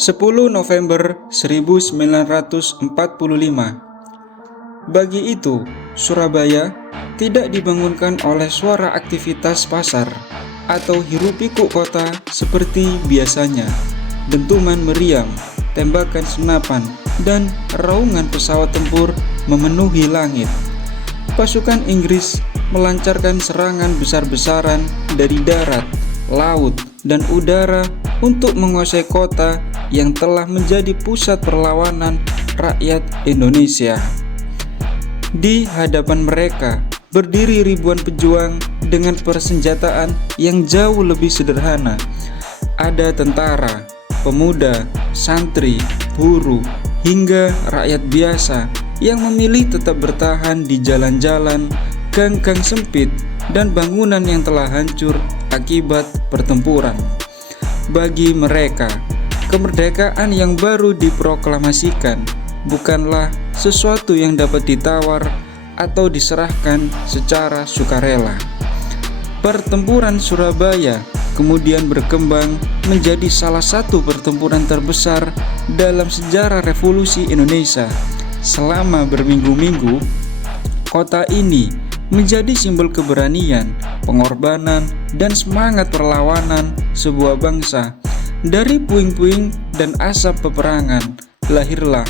10 November 1945. Bagi itu, Surabaya tidak dibangunkan oleh suara aktivitas pasar atau hiruk-pikuk kota seperti biasanya. Dentuman meriam, tembakan senapan, dan raungan pesawat tempur memenuhi langit. Pasukan Inggris melancarkan serangan besar-besaran dari darat, laut, dan udara untuk menguasai kota yang telah menjadi pusat perlawanan rakyat Indonesia. Di hadapan mereka berdiri ribuan pejuang dengan persenjataan yang jauh lebih sederhana. Ada tentara, pemuda, santri, buruh, hingga rakyat biasa yang memilih tetap bertahan di jalan-jalan, gang-gang sempit, dan bangunan yang telah hancur akibat pertempuran. Bagi mereka, kemerdekaan yang baru diproklamasikan bukanlah sesuatu yang dapat ditawar atau diserahkan secara sukarela. Pertempuran Surabaya kemudian berkembang menjadi salah satu pertempuran terbesar dalam sejarah revolusi Indonesia. Selama berminggu-minggu, kota ini menjadi simbol keberanian, pengorbanan, dan semangat perlawanan sebuah bangsa. Dari puing-puing dan asap peperangan, lahirlah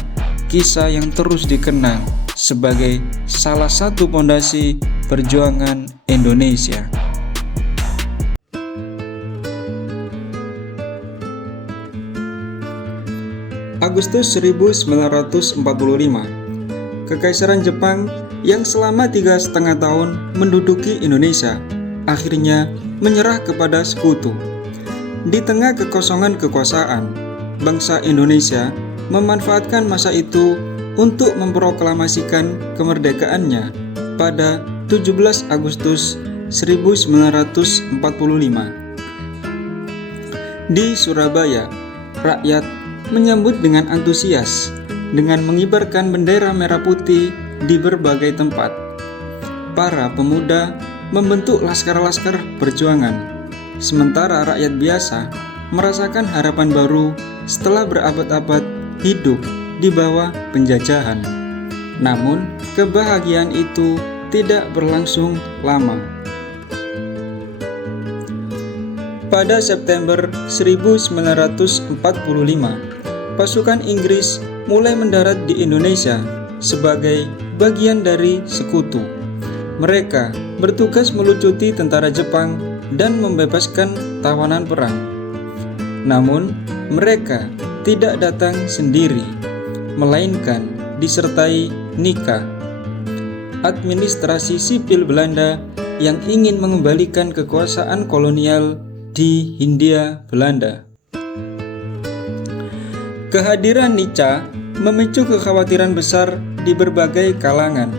kisah yang terus dikenang sebagai salah satu fondasi perjuangan Indonesia. Agustus 1945, Kekaisaran Jepang yang selama 3,5 tahun menduduki Indonesia akhirnya menyerah kepada sekutu. Di tengah kekosongan kekuasaan, bangsa Indonesia memanfaatkan masa itu untuk memproklamasikan kemerdekaannya pada 17 Agustus 1945. Di Surabaya, rakyat menyambut dengan antusias dengan mengibarkan bendera merah putih di berbagai tempat. Para pemuda membentuk laskar-laskar perjuangan, sementara rakyat biasa merasakan harapan baru setelah berabad-abad hidup di bawah penjajahan. Namun, kebahagiaan itu tidak berlangsung lama. Pada September 1945, pasukan Inggris mulai mendarat di Indonesia sebagai bagian dari sekutu. Mereka bertugas melucuti tentara Jepang dan membebaskan tawanan perang. Namun, mereka tidak datang sendiri, melainkan disertai NIKA, administrasi sipil Belanda yang ingin mengembalikan kekuasaan kolonial di Hindia Belanda. Kehadiran NICA memicu kekhawatiran besar di berbagai kalangan.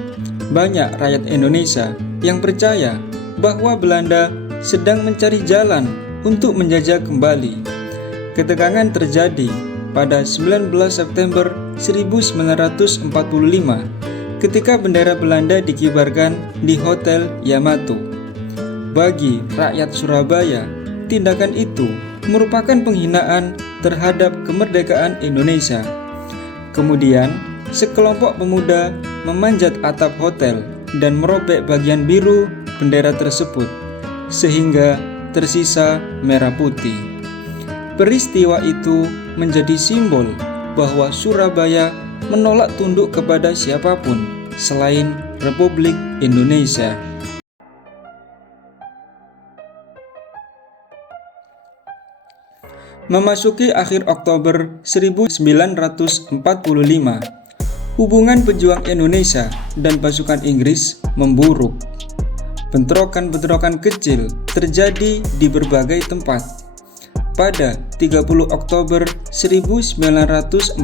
Banyak rakyat Indonesia yang percaya bahwa Belanda sedang mencari jalan untuk menjajah kembali. Ketegangan terjadi pada 19 September 1945 ketika bendera Belanda dikibarkan di Hotel Yamato. Bagi rakyat Surabaya, tindakan itu merupakan penghinaan terhadap kemerdekaan Indonesia. Kemudian, sekelompok pemuda memanjat atap hotel dan merobek bagian biru bendera tersebut, sehingga tersisa merah putih. Peristiwa itu menjadi simbol bahwa Surabaya menolak tunduk kepada siapapun selain Republik Indonesia. Memasuki akhir Oktober 1945, hubungan pejuang Indonesia dan pasukan Inggris memburuk. Bentrokan-bentrokan kecil terjadi di berbagai tempat. Pada 30 Oktober 1945,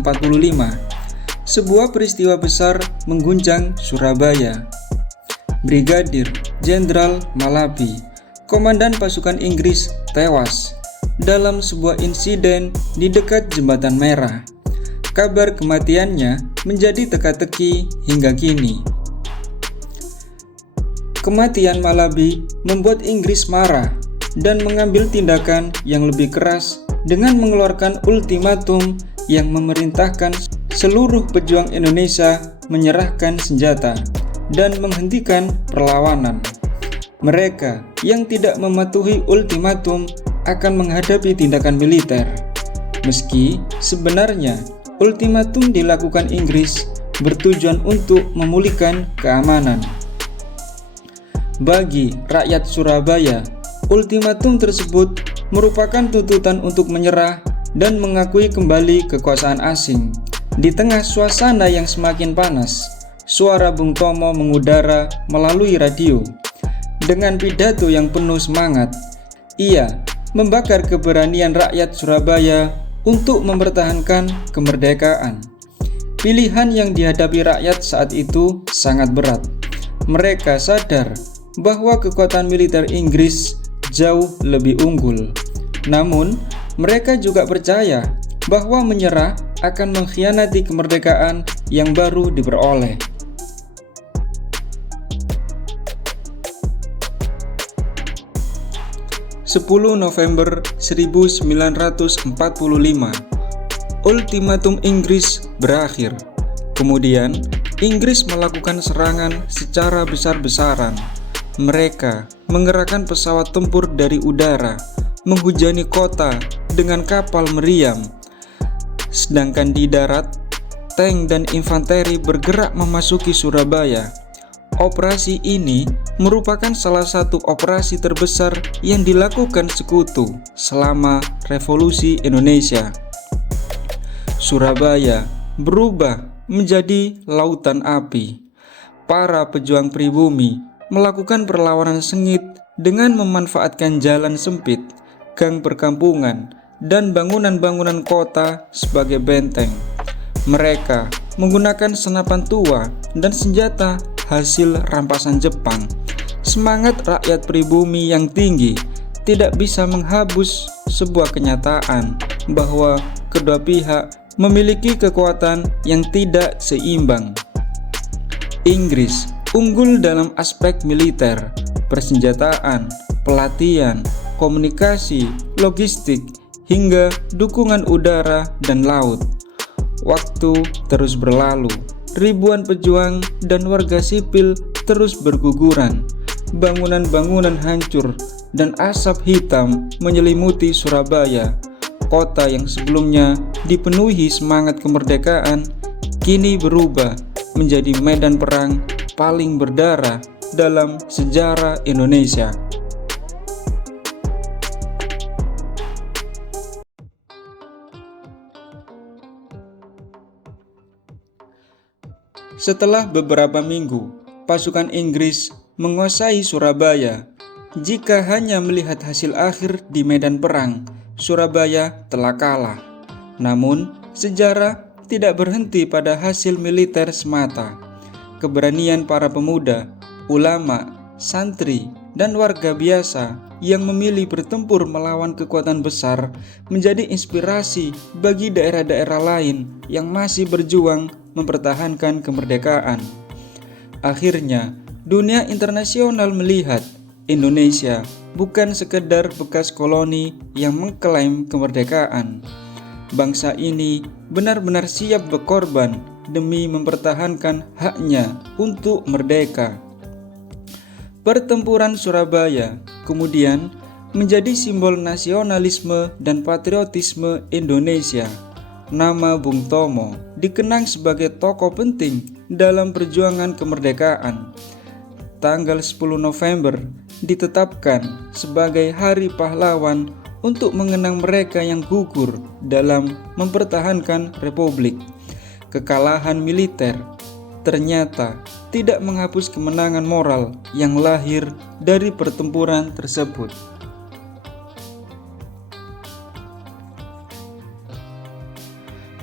sebuah peristiwa besar mengguncang Surabaya. Brigadir Jenderal Malabi, komandan pasukan Inggris, tewas dalam sebuah insiden di dekat Jembatan Merah. Kabar kematiannya menjadi teka-teki hingga kini. Kematian Malabi membuat Inggris marah dan mengambil tindakan yang lebih keras dengan mengeluarkan ultimatum yang memerintahkan seluruh pejuang Indonesia menyerahkan senjata dan menghentikan perlawanan. Mereka yang tidak mematuhi ultimatum akan menghadapi tindakan militer. Meski sebenarnya ultimatum dilakukan Inggris bertujuan untuk memulihkan keamanan. Bagi rakyat Surabaya, ultimatum tersebut merupakan tuntutan untuk menyerah dan mengakui kembali kekuasaan asing. Di tengah suasana yang semakin panas, suara Bung Tomo mengudara melalui radio. Dengan pidato yang penuh semangat, ia membakar keberanian rakyat Surabaya untuk mempertahankan kemerdekaan. Pilihan yang dihadapi rakyat saat itu sangat berat. Mereka sadar bahwa kekuatan militer Inggris jauh lebih unggul. Namun, mereka juga percaya bahwa menyerah akan mengkhianati kemerdekaan yang baru diperoleh. November 1945, ultimatum Inggris berakhir. Kemudian, Inggris melakukan serangan secara besar-besaran. Mereka mengerahkan pesawat tempur dari udara, menghujani kota dengan kapal meriam. Sedangkan di darat, tank dan infanteri bergerak memasuki Surabaya. Operasi ini merupakan salah satu operasi terbesar yang dilakukan sekutu selama Revolusi Indonesia. Surabaya berubah menjadi lautan api. Para pejuang pribumi melakukan perlawanan sengit dengan memanfaatkan jalan sempit, gang perkampungan, dan bangunan-bangunan kota sebagai benteng. Mereka menggunakan senapan tua dan senjata hasil rampasan Jepang. Semangat rakyat pribumi yang tinggi tidak bisa menghapus sebuah kenyataan bahwa kedua pihak memiliki kekuatan yang tidak seimbang. Inggris unggul dalam aspek militer, persenjataan, pelatihan, komunikasi, logistik, hingga dukungan udara dan laut. Waktu terus berlalu. Ribuan pejuang dan warga sipil terus berguguran. Bangunan-bangunan hancur dan asap hitam menyelimuti Surabaya. Kota yang sebelumnya dipenuhi semangat kemerdekaan kini berubah menjadi medan perang paling berdarah dalam sejarah Indonesia. Setelah beberapa minggu, pasukan Inggris menguasai Surabaya. Jika hanya melihat hasil akhir di medan perang, Surabaya telah kalah. Namun, sejarah tidak berhenti pada hasil militer semata. Keberanian para pemuda, ulama, santri, dan warga biasa yang memilih bertempur melawan kekuatan besar menjadi inspirasi bagi daerah-daerah lain yang masih berjuang mempertahankan kemerdekaan. Akhirnya, dunia internasional melihat Indonesia bukan sekedar bekas koloni yang mengklaim kemerdekaan. Bangsa ini benar-benar siap berkorban demi mempertahankan haknya untuk merdeka. Pertempuran Surabaya kemudian menjadi simbol nasionalisme dan patriotisme Indonesia. Nama Bung Tomo dikenang sebagai tokoh penting dalam perjuangan kemerdekaan. Tanggal 10 November ditetapkan sebagai Hari Pahlawan untuk mengenang mereka yang gugur dalam mempertahankan republik. Kekalahan militer ternyata tidak menghapus kemenangan moral yang lahir dari pertempuran tersebut.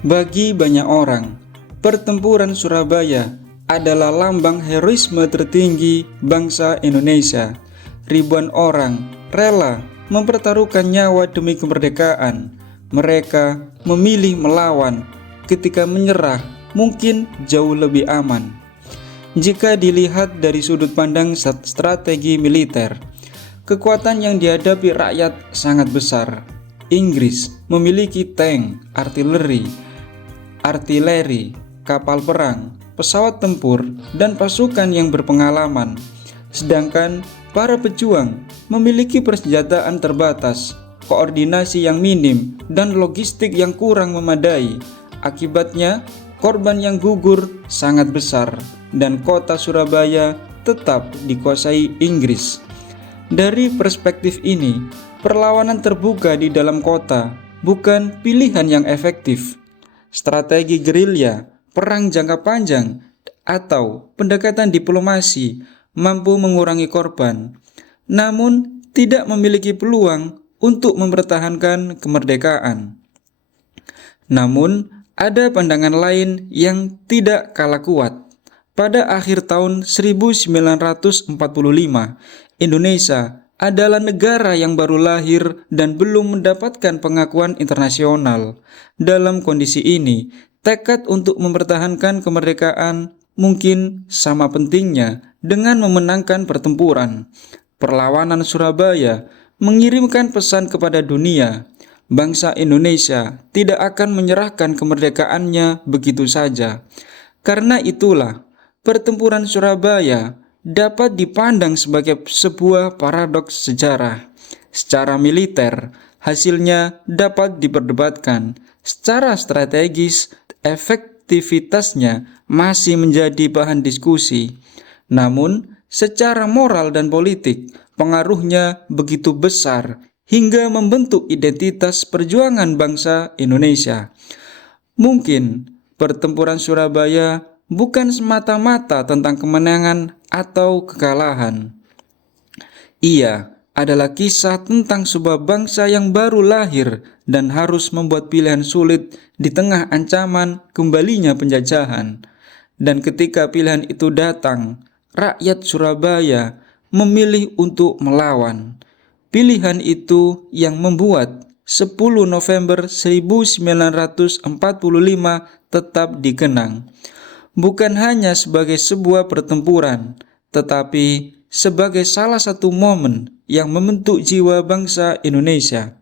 Bagi banyak orang, pertempuran Surabaya adalah lambang heroisme tertinggi bangsa Indonesia. Ribuan orang rela mempertaruhkan nyawa demi kemerdekaan. Mereka memilih melawan ketika menyerah mungkin jauh lebih aman. Jika dilihat dari sudut pandang strategi militer, kekuatan yang dihadapi rakyat sangat besar. Inggris memiliki tank, artileri, kapal perang, pesawat tempur, dan pasukan yang berpengalaman. Sedangkan para pejuang memiliki persenjataan terbatas, koordinasi yang minim, dan logistik yang kurang memadai. Akibatnya, korban yang gugur sangat besar, dan kota Surabaya tetap dikuasai Inggris. Dari perspektif ini, perlawanan terbuka di dalam kota bukan pilihan yang efektif. Strategi gerilya, perang jangka panjang, atau pendekatan diplomasi mampu mengurangi korban, namun tidak memiliki peluang untuk mempertahankan kemerdekaan. Namun, ada pandangan lain yang tidak kalah kuat. Pada akhir tahun 1945, Indonesia adalah negara yang baru lahir dan belum mendapatkan pengakuan internasional. Dalam kondisi ini, tekad untuk mempertahankan kemerdekaan mungkin sama pentingnya dengan memenangkan pertempuran. Perlawanan Surabaya mengirimkan pesan kepada dunia, bangsa Indonesia tidak akan menyerahkan kemerdekaannya begitu saja. Karena itulah, pertempuran Surabaya dapat dipandang sebagai sebuah paradoks sejarah. Secara militer, hasilnya dapat diperdebatkan. Secara strategis, efektivitasnya masih menjadi bahan diskusi. Namun, secara moral dan politik, pengaruhnya begitu besar hingga membentuk identitas perjuangan bangsa Indonesia. Mungkin pertempuran Surabaya bukan semata-mata tentang kemenangan atau kekalahan. Ia adalah kisah tentang sebuah bangsa yang baru lahir dan harus membuat pilihan sulit di tengah ancaman kembalinya penjajahan. Dan ketika pilihan itu datang, rakyat Surabaya memilih untuk melawan. Pilihan itu yang membuat 10 November 1945 tetap dikenang. Bukan hanya sebagai sebuah pertempuran, tetapi sebagai salah satu momen yang membentuk jiwa bangsa Indonesia.